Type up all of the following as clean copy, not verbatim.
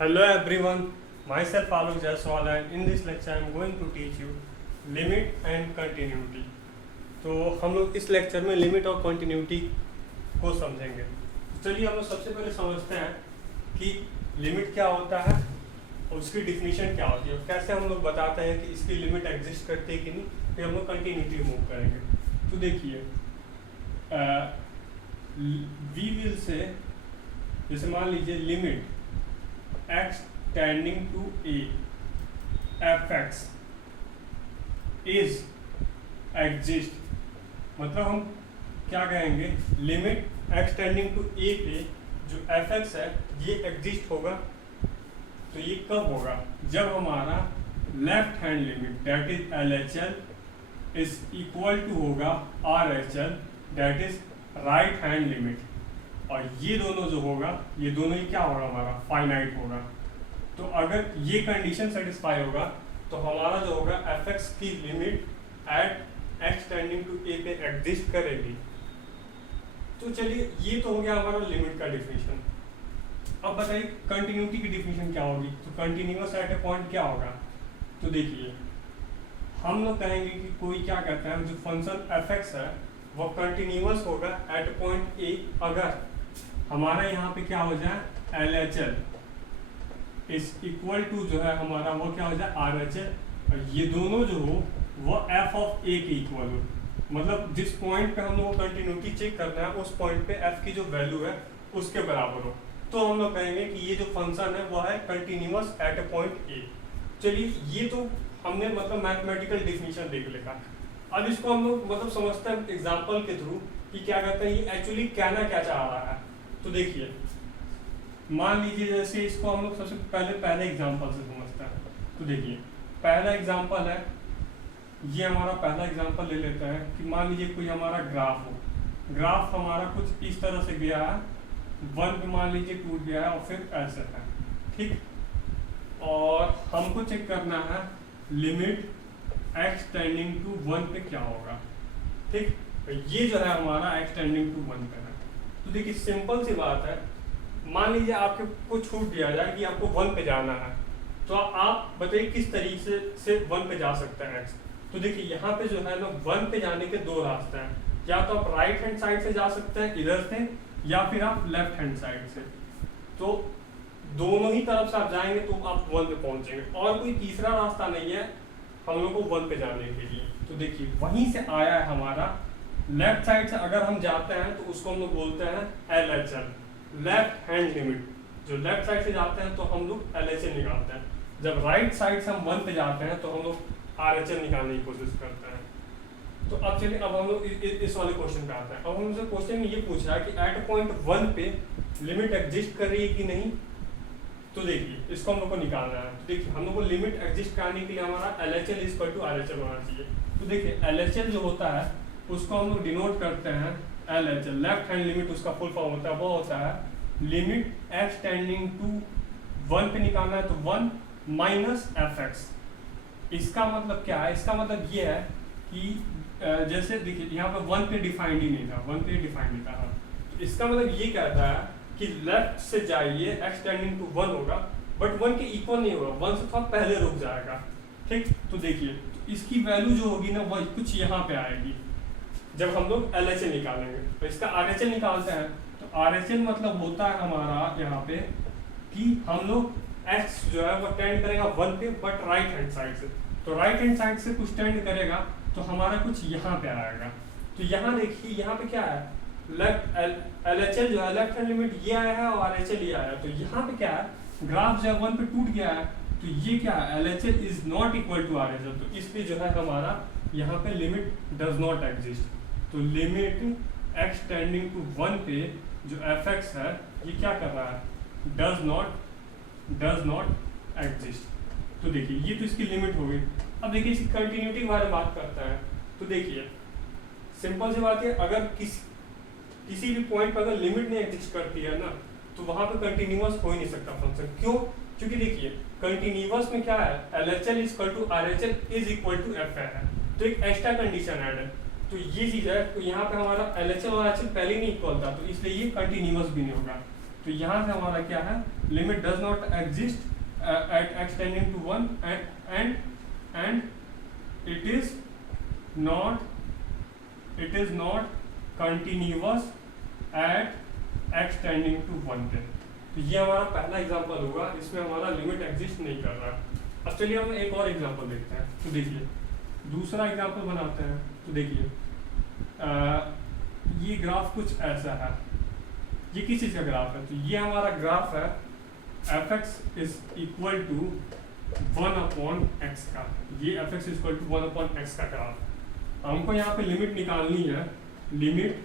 Hello everyone, myself Alok Jaiswal and in this lecture I am going to teach you limit and continuity। तो हम लोग इस lecture में limit और continuity को समझेंगे। तो चलिए हम लोग सबसे पहले समझते हैं कि लिमिट क्या होता है और उसकी डिफिनीशन क्या होती है और कैसे हम लोग बताते हैं कि इसकी लिमिट एग्जिस्ट करती है कि नहीं, फिर हम लोग कंटिन्यूटी मूव करेंगे। तो देखिए वी विल से, जैसे मान लीजिए limit x tending to a fx is exist, मतलब हम क्या कहेंगे, limit x tending to a पे जो fx है ये एग्जिस्ट होगा। तो ये कब होगा, जब हमारा left hand limit that is LHL is equal to होगा RHL that is right hand limit, और ये दोनों जो होगा ये दोनों ही क्या होगा, हमारा फाइनाइट होगा। तो अगर ये कंडीशन सेटिस्फाई होगा तो हमारा जो होगा fx की limit at x tending to a पे एग्जिस्ट करेगी। तो चलिए ये तो हो गया हमारा लिमिट का डिफिनीशन। अब बताइए कंटिन्यूटी की डिफिनीशन क्या होगी। तो कंटिन्यूअस एट ए पॉइंट क्या होगा, तो देखिए हम लोग कहेंगे कि कोई क्या कहता है जो फंक्शन fx है वो कंटिन्यूअस होगा एट पॉइंट a अगर हमारा यहाँ पे क्या हो जाए LHL इज इक्वल टू जो है हमारा वो क्या हो जाए RHL, और ये दोनों जो हो वो f ऑफ a के इक्वल हो। मतलब जिस पॉइंट पे हम लोग कंटिन्यूटी चेक करना है उस पॉइंट पे f की जो वैल्यू है उसके बराबर हो, तो हम लोग कहेंगे कि ये जो फंक्शन है वो है continuous at A point a। चलिए ये तो हमने मतलब मैथमेटिकल डिफिनीशन देख लिया। अब इसको हम लोग मतलब समझते हैं एग्जाम्पल के थ्रू कि क्या कहते हैं ये एक्चुअली कहना क्या चाह रहा है। तो देखिए मान लीजिए जैसे इसको हम लोग सबसे पहले एग्जांपल से समझते हैं। तो देखिए पहला एग्जांपल है, ये हमारा पहला एग्जांपल ले लेते हैं कि मान लीजिए कोई हमारा ग्राफ हो, ग्राफ हमारा कुछ इस तरह से गया है, वन पे मान लीजिए टूट गया है और फिर ऐसे है, ठीक। और हमको चेक करना है लिमिट x टेंडिंग टू 1 पे क्या होगा, ठीक। तो ये जो है हमारा x टेंडिंग टू 1 पे है। तो देखिए सिंपल सी बात है, मान लीजिए आपके को छूट दिया जाए कि आपको 1 पे जाना है, तो आप बताइए किस तरीके से 1 पे जा सकते हैं x। तो देखिए यहाँ पे जो है ना 1 पे जाने के दो रास्ते हैं, या तो आप राइट हैंड साइड से जा सकते हैं इधर से, या फिर आप लेफ्ट हैंड साइड से। तो दोनों ही तरफ से आप जाएंगे तो आप 1 पे पहुंचेंगे, और कोई तीसरा रास्ता नहीं है हम लोग को 1 पे जाने के लिए। तो देखिए वहीं से आया है हमारा लेफ्ट साइड से अगर हम जाते हैं तो उसको हम लोग बोलते हैं LHL, लेफ्ट हैंड लिमिट। जो लेफ्ट साइड से जाते हैं तो हम लोग LHL निकालते हैं, जब राइट साइड से हम 1 पे जाते हैं तो हम लोग RHL निकालने की कोशिश करते हैं। तो अब चलिए अब हम लोग इस वाले क्वेश्चन पे आते हैं। अब हमसे क्वेश्चन में ये पूछ रहा है कि एट पॉइंट 1 पे लिमिट एग्जिस्ट कर रही है कि नहीं। तो देखिए इसको हम लोग को निकालना है। तो देखिए हम लोग को लिमिट एग्जिस्ट कराने के लिए हमारा LHL is equal to RHL होना चाहिए। तो देखिए LHL जो होता है उसको हम लोग डिनोट करते हैं LHL, लेफ्ट हैंड लिमिट उसका फुल फॉर्म होता है, वो होता है लिमिट x टेंडिंग टू 1 पे निकालना है तो 1 माइनस fx। इसका मतलब क्या है, इसका मतलब ये है कि जैसे देखिए यहाँ पे 1 पे डिफाइंड ही नहीं था, 1 पे डिफाइंड नहीं था। तो इसका मतलब ये कहता है कि लेफ्ट से जाइए x टेंडिंग टू 1 होगा, बट 1 के इक्वल नहीं होगा, 1 से थोड़ा पहले रुक जाएगा, ठीक। तो देखिए तो इसकी वैल्यू जो होगी ना वो कुछ यहाँ पे आएगी जब हम लोग LHL निकालेंगे। तो इसका RHL निकालते हैं तो RHL मतलब होता है हमारा यहाँ पे कि हम लोग x जो है वो टेंड करेगा 1 पे, बट राइट हैंड साइड से। तो राइट हैंड साइड से कुछ टेंड करेगा तो हमारा कुछ यहाँ पे आएगा। तो यहाँ देखिए यहाँ पे क्या है, लेफ्ट LHL जो है लेफ्ट हैंड लिमिट ये आया है और RHL ये आया है। तो यहाँ पे क्या है, ग्राफ जो है 1 पे टूट गया है, तो ये क्या है LHL is not equal to RHL, तो इसलिए जो है हमारा यहाँ पे लिमिट डज नॉट एग्जिस्ट। तो लिमिट x टेंडिंग टू 1 पे जो fx है ये क्या कर रहा है, डज नॉट एग्जिस्ट। तो देखिए ये तो इसकी लिमिट हो गई। अब देखिए इसकी कंटिन्यूटी के बारे में बात करता है। तो देखिए सिंपल सी बात है, अगर किसी भी पॉइंट पर अगर लिमिट नहीं एग्जिस्ट करती है ना तो वहां पे कंटिन्यूअस हो ही नहीं सकता फंक्शन। क्यों, क्योंकि देखिए कंटिन्यूअस में क्या है LHL is equal to RHL is equal to FA है, तो एक एक्स्ट्रा कंडीशन ऐड है। तो ये चीज है, तो यहाँ पे हमारा LHL और RHL पहले नहीं इक्वल था, तो इसलिए ये कंटिन्यूअस भी नहीं होगा। तो यहाँ से हमारा क्या है, limit does not exist at x tending to 1 and it is not continuous at x tending to 1 पे। तो ये हमारा पहला एग्जांपल होगा, इसमें हमारा लिमिट एग्जिस्ट नहीं कर रहा। अब चलिए हम एक और एग्जांपल देखते हैं। तो देखिए दूसरा एग्जांपल बनाते हैं। तो देखिए ये ग्राफ कुछ ऐसा है, ये किस चीज़ का ग्राफ है? तो ये हमारा ग्राफ है fx is equal to 1/x का। ये fx is equal to 1/x का ग्राफ। हमको यहाँ पे लिमिट निकालनी है, लिमिट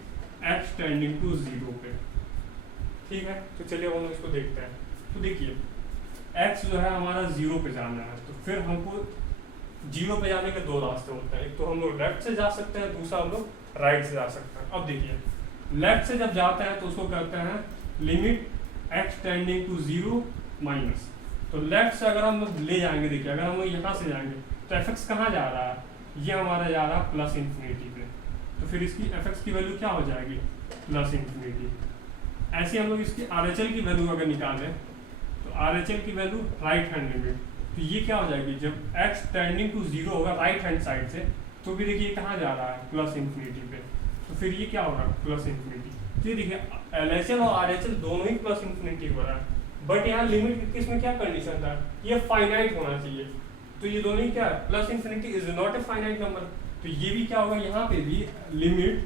x टेंडिंग टू 0 पे। ठीक है, तो चलिए हम इसको देखते हैं। तो देखिए x जो है हमारा 0 पे जाना है, तो फिर हमको 0 पे जाने के दो रास्ते होते हैं। एक तो हम लोग लेफ्ट से जा सकते हैं, दूसरा हम लोग राइट से जा सकते हैं। अब देखिए लेफ्ट से जब जाते हैं तो उसको कहते हैं limit x tending to 0 minus. तो लेफ्ट से अगर हम लोग ले जाएंगे, देखिए अगर हम लोग यहाँ से जाएंगे तो fx कहाँ जा रहा है? ये हमारा जा रहा है प्लस इन्फिनिटी पे। तो फिर इसकी fx की वैल्यू क्या हो जाएगी? Plus infinity. ऐसे हम लोग इसकी RHL की वैल्यू अगर निकालें तो RHL की वैल्यू राइट हैंड लिमिट, तो ये क्या हो जाएगी? जब x टेंडिंग टू 0 होगा राइट हैंड साइड से, तो भी देखिए कहाँ जा रहा है? प्लस इन्फिनिटी पे। तो फिर ये क्या होगा? Plus infinity. तो ये देखिए LHL और RHL दोनों ही प्लस इन्फिनिटी हो रहा है, बट यहाँ लिमिट किसमें क्या कंडीशन था? ये फाइनाइट होना चाहिए। तो ये दोनों ही क्या है? Plus infinity is not a finite number. तो ये भी क्या होगा? यहाँ पे भी लिमिट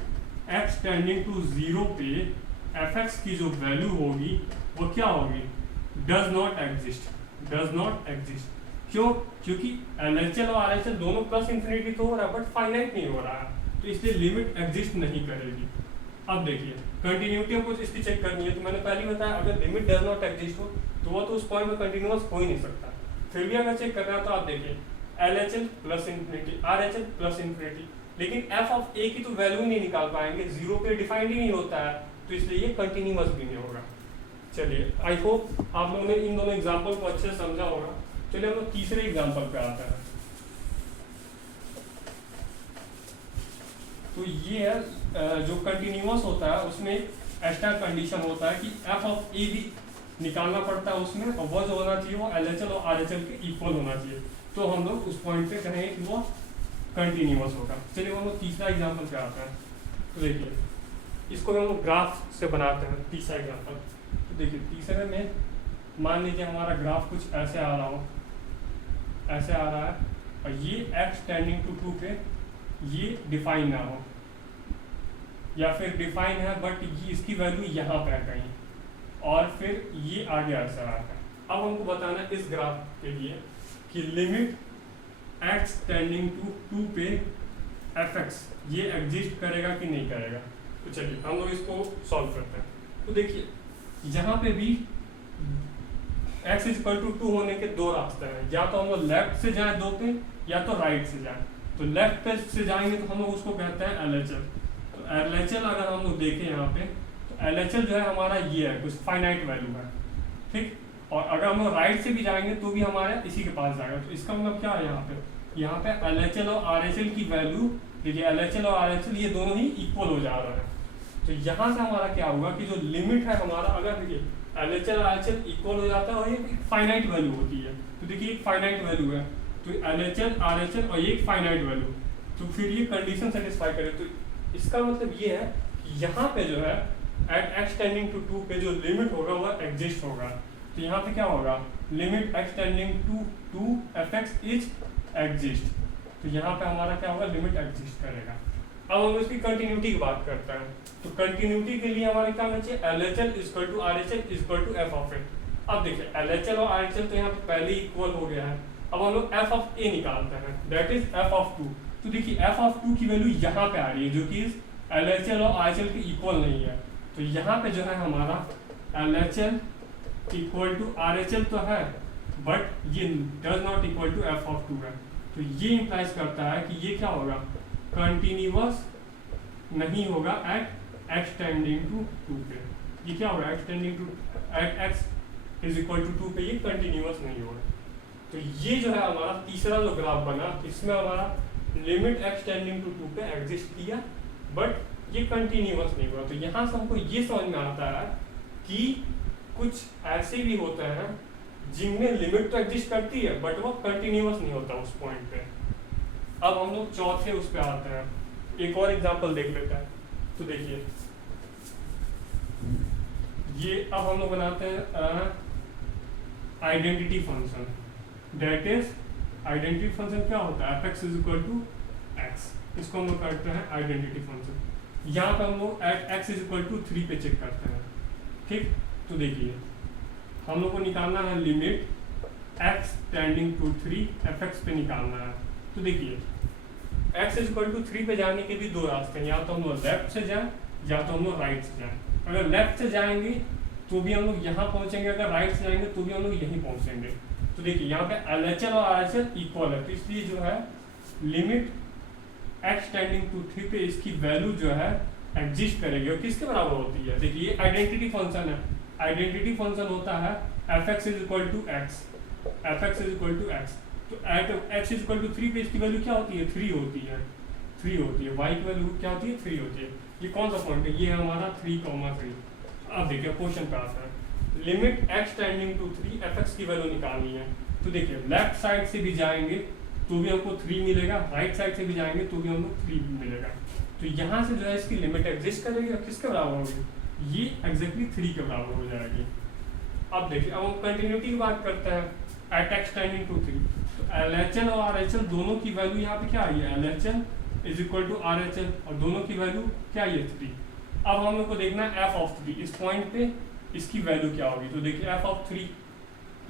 x टेंडिंग टू 0 पे fx की जो वैल्यू होगी वो क्या होगी? Does not exist. Does not exist क्यों? क्योंकि LHL और RHL दोनों प्लस इन्फिनिटी तो हो रहा है बट फाइनाइट नहीं हो रहा है, तो इसलिए लिमिट एग्जिस्ट नहीं करेगी। अब देखिए कंटिन्यूटी को इसकी चेक करनी है, तो मैंने पहले ही बताया अगर लिमिट डज नॉट एग्जिस्ट हो तो वो तो उस पॉइंट में कंटिन्यूअस हो ही नहीं सकता। फिर भी अगर चेक करना है तो आप देखिए LHL plus infinity, RHL plus infinity, लेकिन f ऑफ a की तो वैल्यू नहीं निकाल पाएंगे, 0 पे डिफाइंड ही नहीं होता है, तो इसलिए ये कंटिन्यूअस भी नहीं होगा। चलिए आई होप आप लोगों ने इन दोनों एग्जाम्पल को अच्छे से समझा होगा। चलिए हम लोग तीसरे एग्जाम्पल पे आते हैं। तो ये है जो कंटिन्यूअस होता है उसमें एक्स्ट्रा कंडीशन होता है कि f ऑफ a भी निकालना पड़ता है उसमें, और वो जो होना चाहिए वो LHL और RHL के इक्वल होना चाहिए। तो हम लोग उस पॉइंट पे कहेंगे कि वो कंटिन्यूअस होगा। चलिए हम लोग तीसरा एग्जाम्पल पे आते हैं। तो देखिए इसको हम लोग ग्राफ से बनाते हैं तीसरा एग्जाम्पल। तो देखिए तीसरे में मान लीजिए हमारा ग्राफ कुछ ऐसे आ रहा हो, ऐसे आ रहा है, और ये x टेंडिंग टू 2 पे ये डिफाइन ना हो, या फिर डिफाइन है बट ये इसकी वैल्यू यहाँ पे है कहीं, और फिर ये आगे ऐसा रहा है। अब हमको बताना है इस ग्राफ के लिए कि लिमिट x टेंडिंग टू 2 पे fx ये एग्जिस्ट करेगा कि नहीं करेगा। तो चलिए हम लोग इसको सॉल्व करते हैं। तो देखिए यहाँ पे भी x इज इक्वल टू 2 होने के दो रास्ते हैं, या तो हम लोग लेफ्ट से जाएं 2 पे या तो राइट से जाएं। तो लेफ्ट पे से जाएंगे तो हम लोग उसको कहते हैं LHL। तो LHL अगर हम लोग देखें यहाँ पे तो LHL जो है हमारा ये है, कुछ फाइनाइट वैल्यू है, ठीक। और अगर हम लोग राइट से भी जाएंगे तो भी हमारे इसी के पास जाएगा। तो इसका मतलब क्या है? यहाँ पे LHL और RHL की वैल्यू देखिए, LHL और RHL ये दोनों ही इक्वल हो जा रहे हैं। तो यहाँ से हमारा क्या होगा कि जो लिमिट है हमारा, अगर देखिए LHL RHL इक्वल हो जाता है और ये फाइनाइट वैल्यू होती है, तो देखिए एक फाइनाइट वैल्यू है, तो LHL RHL और ये एक फाइनाइट वैल्यू, तो फिर ये कंडीशन सेटिस्फाई करे। तो इसका मतलब ये है कि यहाँ पे जो है एट x टेंडिंग टू 2 पे जो लिमिट होगा वह एग्जिस्ट होगा। तो यहाँ पे क्या होगा? Limit x tending to 2 fx is exist. तो यहाँ पे हमारा क्या होगा? लिमिट एग्जिस्ट करेगा। अब हम इसकी कंटिन्यूटी की बात करते हैं। तो कंटिन्यूटी के लिए हमारे क्या होना चाहिए? LHL equal to RHL equal to f of a। अब देखिए LHL और RHL तो यहाँ पे पहले ही इक्वल हो गया है। अब हम लोग f ऑफ a निकालते हैं, दैट इज f ऑफ 2। तो देखिए f ऑफ 2 की वैल्यू यहाँ पे आ रही है, जो कि LHL और RHL के इक्वल नहीं है। तो यहाँ पे जो है हमारा LHL इक्वल टू RHL तो है, बट ये does not equal to f of 2 है। तो ये इंप्लाइज करता है कि ये क्या होगा? कंटिन्यूअस नहीं होगा एट x टेंडिंग टू 2 पे। ये क्या होगा? x tending to at x is equal to 2 पे ये कंटिन्यूअस नहीं होगा। तो ये जो है हमारा तीसरा जो ग्राफ बना, इसमें हमारा लिमिट x टेंडिंग टू 2 पे एग्जिस्ट किया, बट ये कंटिन्यूअस नहीं हुआ। तो यहाँ से हमको ये समझ में आता है कि कुछ ऐसे भी होते हैं जिनमें लिमिट तो एग्जिस्ट करती है बट वो कंटिन्यूअस नहीं होता उस पॉइंट पे। अब हम लोग चौथे उस पे आते हैं, एक और एग्जांपल देख लेते हैं। तो देखिए ये अब हम लोग बनाते हैं identity function, that is identity function क्या होता है, fx is equal to x, इसको हम लोग करते हैं आइडेंटिटी फंक्शन। यहाँ पे हम लोग at x is equal to 3 पे चेक करते हैं, ठीक। तो देखिए हम लोग को निकालना है limit x tending to 3 fx पे निकालना है। तो देखिए x इज इक्वल टू 3 पे जाने के भी दो रास्ते हैं, या तो हम लोग लेफ्ट से जाएं या तो हम लोग राइट से जाएं। अगर लेफ्ट से जाएंगे तो भी हम लोग यहाँ पहुंचेंगे, अगर राइट से जाएंगे तो भी हम लोग यहीं पहुंचेंगे। तो देखिए यहाँ पे LHL और RHL इक्वल है, तो इसलिए जो है लिमिट x टेंडिंग टू 3 पे इसकी वैल्यू जो है एग्जिस्ट करेगी। और किसके बराबर होती है, देखिए ये आइडेंटिटी फंक्शन है, आइडेंटिटी फंक्शन होता है fx is equal to x, fx is equal to x. तो at x is equal to 3 पे इसकी वैल्यू क्या होती है, 3 होती है, 3 होती है, y की वैल्यू क्या होती है, 3 होती है। ये कौन सा पॉइंट है, ये है हमारा 3,3। अब देखिए क्वेश्चन पे आता है limit x tending to 3 fx की वैल्यू निकालनी है। तो देखिए लेफ्ट साइड से भी जाएंगे तो भी हमको 3 मिलेगा, राइट साइड से भी जाएंगे तो भी हमको 3 मिलेगा। तो यहाँ से जो है इसकी लिमिट एग्जिस्ट करेगी और किसके बराबर होगी, ये एग्जैक्टली 3 के बराबर हो जाएगी। अब देखिए अब हम कंटिन्यूटी की बात करते हैं एट x टेंडिंग टू 3। तो LHL और RHL दोनों की वैल्यू यहाँ पे क्या आई है, LHL is equal to RHL, और दोनों की वैल्यू क्या आई है 3। अब हम लोग को देखना है f ऑफ 3, इस पॉइंट पे इसकी वैल्यू क्या होगी। तो देखिए f ऑफ 3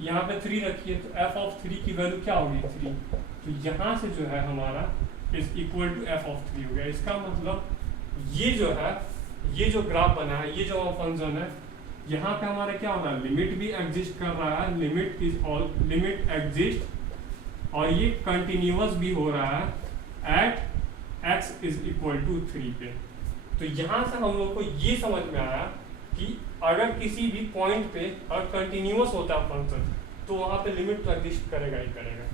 यहाँ पे 3 रखिए, तो f ऑफ 3 की वैल्यू क्या होगी 3। तो यहाँ से जो है हमारा is equal to f of 3 हो गया। इसका मतलब ये जो है, ये जो ग्राफ बना है, ये जो फंक्शन है, यहाँ पे हमारा क्या हो रहा है, लिमिट भी एग्जिस्ट कर रहा है, limit is all limit exist, और ये कंटिन्यूअस भी हो रहा है at x is equal to 3 पे। तो यहाँ से हम लोग को ये समझ में आया कि अगर किसी भी पॉइंट पे अगर कंटिन्यूअस होता है फंक्शन तो वहाँ पे लिमिट तो एग्जिस्ट करेगा ही करेगा।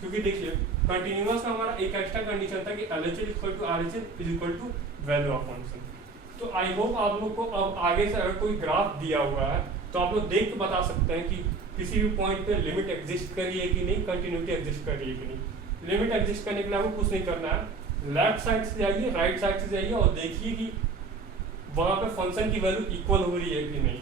क्योंकि देखिए कंटिन्यूअस का हमारा एक एक्स्ट्रा कंडीशन था कि LHL equal to RHL is equal to value of function. तो आई होप आप लोग को अब आगे से अगर कोई ग्राफ दिया हुआ है तो आप लोग देख के बता सकते हैं कि किसी भी पॉइंट पे लिमिट एग्जिस्ट कर रही है कि नहीं, कंटिन्यूटी एग्जिस्ट कर रही है कि नहीं। लिमिट एग्जिस्ट करने के लिए आपको कुछ नहीं करना है, लेफ्ट साइड से जाइए, राइट साइड से जाइए और देखिए कि वहाँ पे फंक्शन की वैल्यू इक्वल हो रही है कि नहीं,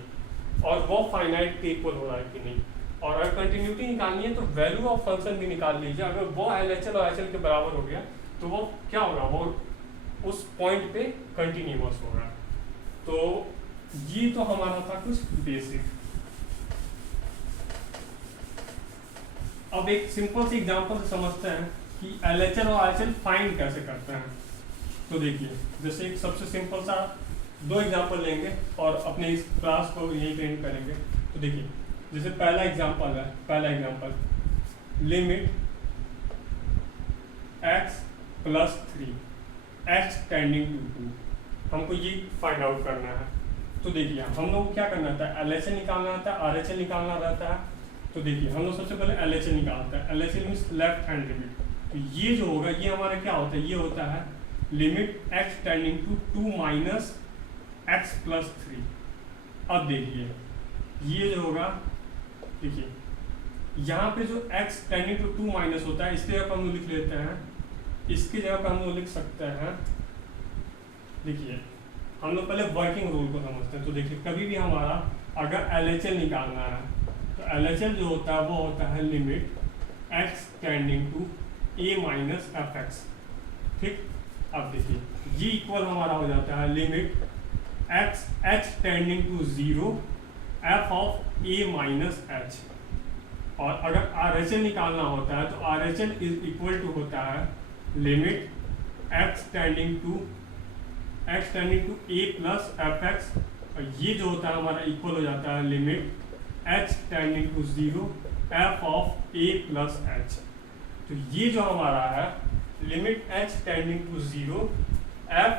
और वो फाइनाइट के इक्वल हो रहा है कि नहीं। और अगर कंटिन्यूटी निकालनी है तो वैल्यू ऑफ फंक्शन भी निकाल लीजिए। अगर वो LHL और RHL के बराबर हो गया तो वो क्या होगा, वो उस पॉइंट पे कंटिन्यूअस होगा। तो ये तो हमारा था कुछ बेसिक। अब एक सिंपल सी एग्जांपल से समझते हैं कि LHL और RHL फाइंड कैसे करते हैं। तो देखिए जैसे एक सबसे सिंपल सा 2 एग्जांपल लेंगे और अपने इस क्लास को यहीं पे एंड करेंगे। तो देखिए जैसे पहला example limit x plus 3 x tending to 2, हमको ये फाइंड आउट करना है। तो देखिए हम लोग क्या करना था, LHL निकालना रहता है, RHL निकालना रहता है। तो देखिए हम लोग सबसे पहले LHL निकालते हैं, LHL means left hand limit. तो ये जो होगा ये हमारा क्या होता है, ये होता है limit x tending to 2 minus x plus 3। अब देखिए ये जो होगा, देखिए यहाँ पे जो x टेंडिंग टू 2 माइनस होता है इसके जगह पर हम लोग लिख लेते हैं, इसकी जगह पर हम लोग लिख सकते हैं, देखिए हम लोग पहले वर्किंग रूल को समझते हैं। तो देखिए कभी भी हमारा अगर LHL निकालना है तो LHL जो होता है वो होता है limit x tending to a minus fx, ठीक। अब देखिए ये इक्वल हमारा हो जाता है limit h tending to 0 f of a minus h। और अगर RHL निकालना होता है तो RHL इज इक्वल टू होता है limit x tending to a plus fx, और ये जो होता है हमारा इक्वल हो जाता है limit h tending to 0 f of a plus h। तो ये जो हमारा है limit h tending to 0 f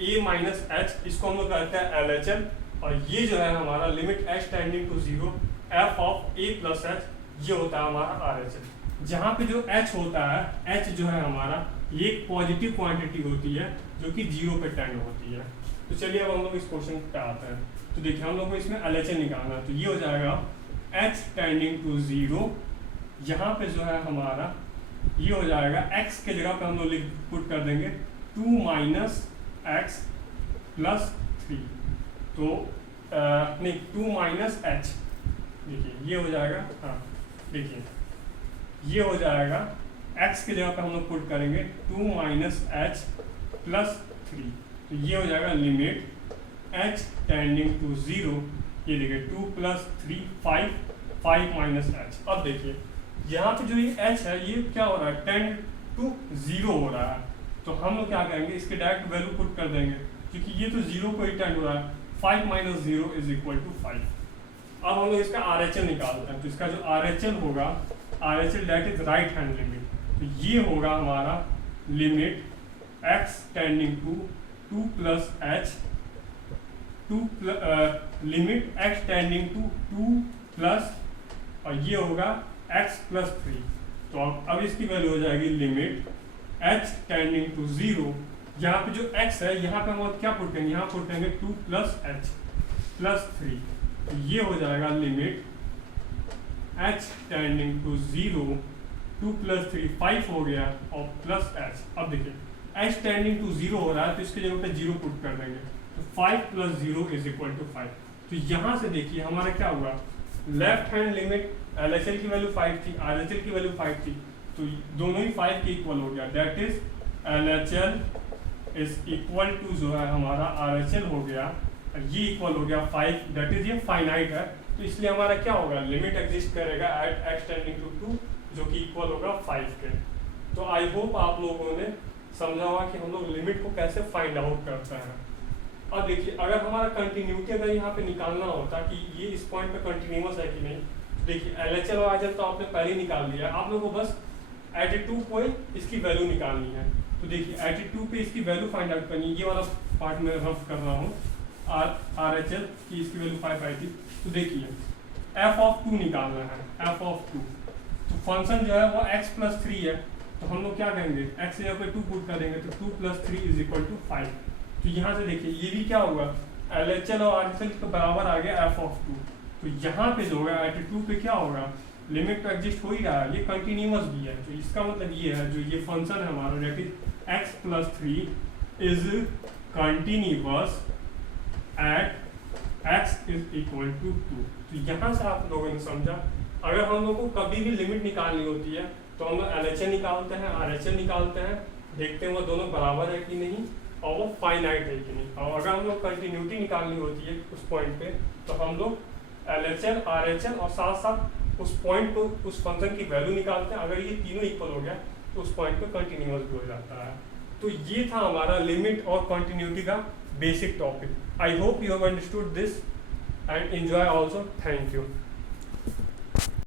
a minus h, इसको हम लोग कहते हैं LHL, और ये जो है हमारा limit h tending to 0 f of a plus h, ये होता है हमारा RHL। जहाँ पे जो h होता है, h जो है हमारा ये एक पॉजिटिव क्वांटिटी होती है जो कि 0 पे टेंड होती है। तो चलिए अब हम लोग इस क्वेश्चन पे आते हैं। तो देखिए हम लोग को इसमें LHS निकालना है, तो ये हो जाएगा h टेंडिंग टू 0, यहाँ पे जो है हमारा ये हो जाएगा x के जगह पे हम लोग पुट कर देंगे 2 माइनस एक्स प्लस 3, तो नहीं 2 माइनस एच, देखिए ये हो जाएगा, हाँ देखिए ये हो जाएगा x के जगह पे हम लोग पुट करेंगे 2 माइनस एच प्लस 3, तो ये हो जाएगा लिमिट h टेंडिंग टू 0, ये देखिए 2 प्लस 3 5, 5 माइनस एच। अब देखिए यहाँ पे जो ये h है ये क्या हो रहा है, टेंड टू 0 हो रहा है, तो हम लोग क्या करेंगे इसके डायरेक्ट वैल्यू पुट कर देंगे, क्योंकि ये तो 0 को ही टेंड हो रहा है, 5 माइनस 0 इज इक्वल टू 5। अब हम लोग इसका RHL निकालते हैं, तो इसका जो RHL होगा, RHL that is right hand limit, तो ये होगा हमारा limit x tending to 2 plus h, limit x tending to 2 plus, और ये होगा x प्लस 3, तो अब इसकी वैल्यू हो जाएगी लिमिट h टेंडिंग टू 0, यहाँ पे जो x है यहाँ पे हम क्या पुट करेंगे, यहाँ पुट करेंगे 2 प्लस एच प्लस 3, तो ये हो जाएगा limit h tending to 0, 2 plus 3 5 हो गया, और प्लस h। अब देखिए h टेंडिंग टू 0 हो रहा है, तो इसके जगह पे 0 पुट कर देंगे, तो 5 प्लस 0 इज इक्वल टू 5। तो यहाँ से देखिए हमारा क्या हुआ, लेफ्ट हैंड लिमिट LHL की वैल्यू 5 थी, RHL की वैल्यू 5 थी, तो दोनों ही 5 के इक्वल हो गया, that is LHL is equal to जो है हमारा RHL हो गया, ये इक्वल हो गया 5, दैट इज ये फाइनाइट है, तो इसलिए हमारा क्या होगा, लिमिट एग्जिस्ट करेगा एट x टेंडिंग टू 2, जो कि इक्वल होगा 5 के। तो आई होप आप लोगों ने समझा होगा कि हम लोग लिमिट को कैसे फाइंड आउट करते हैं। अब देखिए अगर हमारा कंटिन्यूटी अगर यहाँ पे निकालना होता कि ये इस पॉइंट पे कंटिन्यूअस है कि नहीं, देखिए LHL और RHL तो आपने पहले ही निकाल लिया, आप लोगों को बस एटीट्यूड को इसकी वैल्यू निकालनी है। तो देखिए एटीट्यूड पे इसकी वैल्यू फाइंड आउट करनी, ये वाला पार्ट में रफ कर रहा हूँ, RHL की इसकी वैल्यू 5 आई थी, तो देखिए f ऑफ 2 निकालना है, f ऑफ 2, तो फंक्शन जो है वो x प्लस 3 है, तो हम लोग क्या करेंगे x यहाँ पे 2 पुट कर देंगे, तो 2 प्लस 3 इज इक्वल टू 5। तो यहाँ से देखिए ये भी क्या होगा, LHL और RHL के बराबर आ गया f ऑफ 2, तो यहाँ पे जो है एटीट्यूड पे क्या होगा, लिमिट तो एग्जिस्ट हो ही रहा है, ये कंटिन्यूअस भी है, तो इसका मतलब ये है जो ये फंक्शन है हमारा that is x plus 3 is continuous at x is equal to 2। तो यहाँ से आप लोगों ने समझा, अगर हम लोग को कभी भी लिमिट निकालनी होती है तो हम लोग LHL निकालते हैं, RHL निकालते हैं, देखते हैं वो दोनों बराबर है कि नहीं और वो फाइनाइट है कि नहीं, और अगर हम लोग कंटिन्यूटी निकालनी होती है उस पॉइंट पे तो हम लोग LHL RHL और साथ साथ उस पॉइंट को उस फंक्शन की वैल्यू निकालते हैं, अगर ये तीनों इक्वल हो गया तो उस पॉइंट पे कंटिन्यूअस भी हो जाता है। तो ये था हमारा लिमिट और कंटिन्यूटी का basic topic. I hope you have understood this and enjoy also. Thank you.